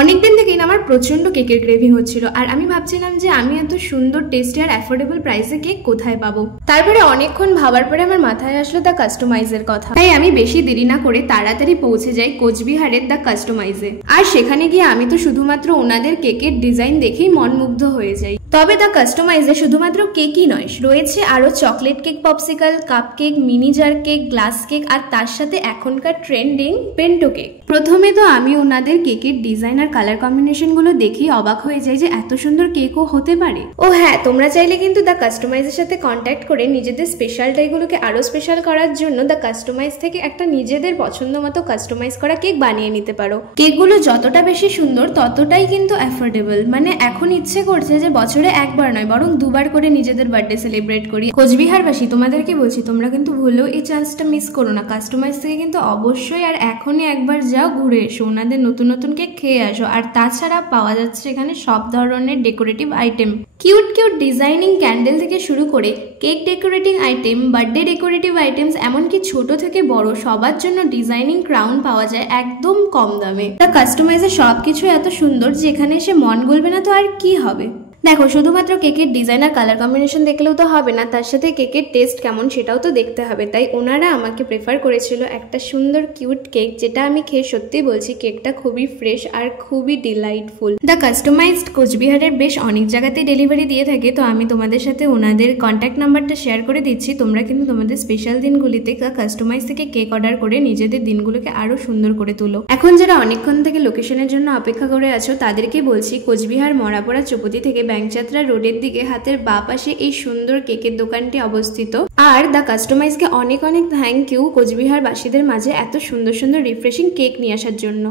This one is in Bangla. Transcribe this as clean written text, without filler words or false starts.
অনেকদিন থেকেই না আমার প্রচন্ড কেকের ক্রেভিং হচ্ছিল, আর আমি ভাবছিলাম যে আমি এত সুন্দর টেস্টি আর অ্যাফোর্ডেবল প্রাইসে কেক কোথায় পাবো। তারপরে অনেকক্ষণ ভাবার পরে আমার মাথায় আসলো দ্য কাস্টমাইজের কথা। তাই আমি বেশি দেরি না করে তাড়াতাড়ি পৌঁছে যাই কোচবিহারের দ্য কাস্টমাইজে। আর সেখানে গিয়ে আমি তো শুধুমাত্র ওনাদের কেকের ডিজাইন দেখেই মনমুগ্ধ হয়ে যাই। তবে দ্য কাস্টমাইজে শুধুমাত্র কেকই নয়, রয়েছে আরো chocolate cake, popsicle, cupcake, mini jar cake, glass cake, আর তার সাথে এখনকার ট্রেন্ডিং পেন্টো কেক। প্রথমে তো আমি ওনাদের কেকের ডিজাইন আর কালার কম্বিনেশন গুলো দেখেই অবাক হয়ে যাই যে এত সুন্দর কেকও হতে পারে। ও হ্যাঁ, তোমরা চাইলে কিন্তু দ্য কাস্টমাইজের সাথে কন্ট্যাক্ট করে নিজেদের স্পেশাল ডেগুলোকে আরো স্পেশাল করার জন্য দ্য কাস্টমাইজ থেকে একটা নিজেদের পছন্দ মতো কাস্টমাইজ করা কেক বানিয়ে নিতে পারো। কেকগুলো যতটা বেশি সুন্দর ততটাই কিন্তু অ্যাফোর্ডেবল। মানে এখন ইচ্ছে করছে যে বছরে একবার নয় বরং দুবার করে নিজেদের বার্থডে সেলিব্রেট করি। কোচবিহারবাসী, তোমাদেরকে বলছি তোমরা কিন্তু ভুলেও এই চান্সটা মিস করো না। কাস্টমাইজ থেকে কিন্তু অবশ্যই আর এখনই একবার যাও, ঘুরে এসো, ওনাদের নতুন নতুন কেক খেয়ে আসো। আর তাছাড়া পাওয়া যাচ্ছে এখানে সব ধরনের decorative item, cute cute designing candle থেকে শুরু করে cake decorating item, birthday decorative items, এমনকি ছোট থেকে বড় সবার জন্য ডিজাইনিং ক্রাউন পাওয়া যায় একদম কম দামে। তা কাস্টমাইজের সবকিছু এত সুন্দর যে এখানে এসে মন গলবে না তো আর কি হবে। দেখো, শুধুমাত্র কেকের ডিজাইন আর কালার কম্বিনেশন দেখলেও তো হবে না, তার সাথে কেকের টেস্ট কেমন সেটাও তো দেখতে হবে। তাই ওনারা আমাকে প্রেফার করেছিল একটা সুন্দর কিউট কেক, যেটা আমি খেয়ে সত্যি বলছি কেকটা খুবই ফ্রেশ আর খুবই ডিলাইটফুল। দ্য কাস্টমাইজড কোচবিহারের বেশ অনেক জায়গাতেই ডেলিভারি দিয়ে থাকে, তো আমি তোমাদের সাথে ওনাদের কন্ট্যাক্ট নাম্বারটা শেয়ার করে দিচ্ছি। তোমরা কিন্তু তোমাদের স্পেশাল দিনগুলিতে দ্য কাস্টমাইজ থেকে কেক অর্ডার করে নিজেদের দিনগুলোকে আরো সুন্দর করে তোলো। এখন যারা অনেকক্ষণ থেকে লোকেশনের জন্য অপেক্ষা করে আছো তাদেরকে বলছি, কোচবিহার মরাপড়া চৌপতি থেকে ব্যাংকযাত্রা রোডের দিকে হাতের বাঁ পাশে এই সুন্দর কেকের দোকানটি অবস্থিত। আর দ্য কাস্টমাইজকে অনেক অনেক থ্যাংক ইউ কোচবিহার বাসীদের মাঝে এত সুন্দর সুন্দর রিফ্রেশিং কেক নিয়ে আসার জন্য।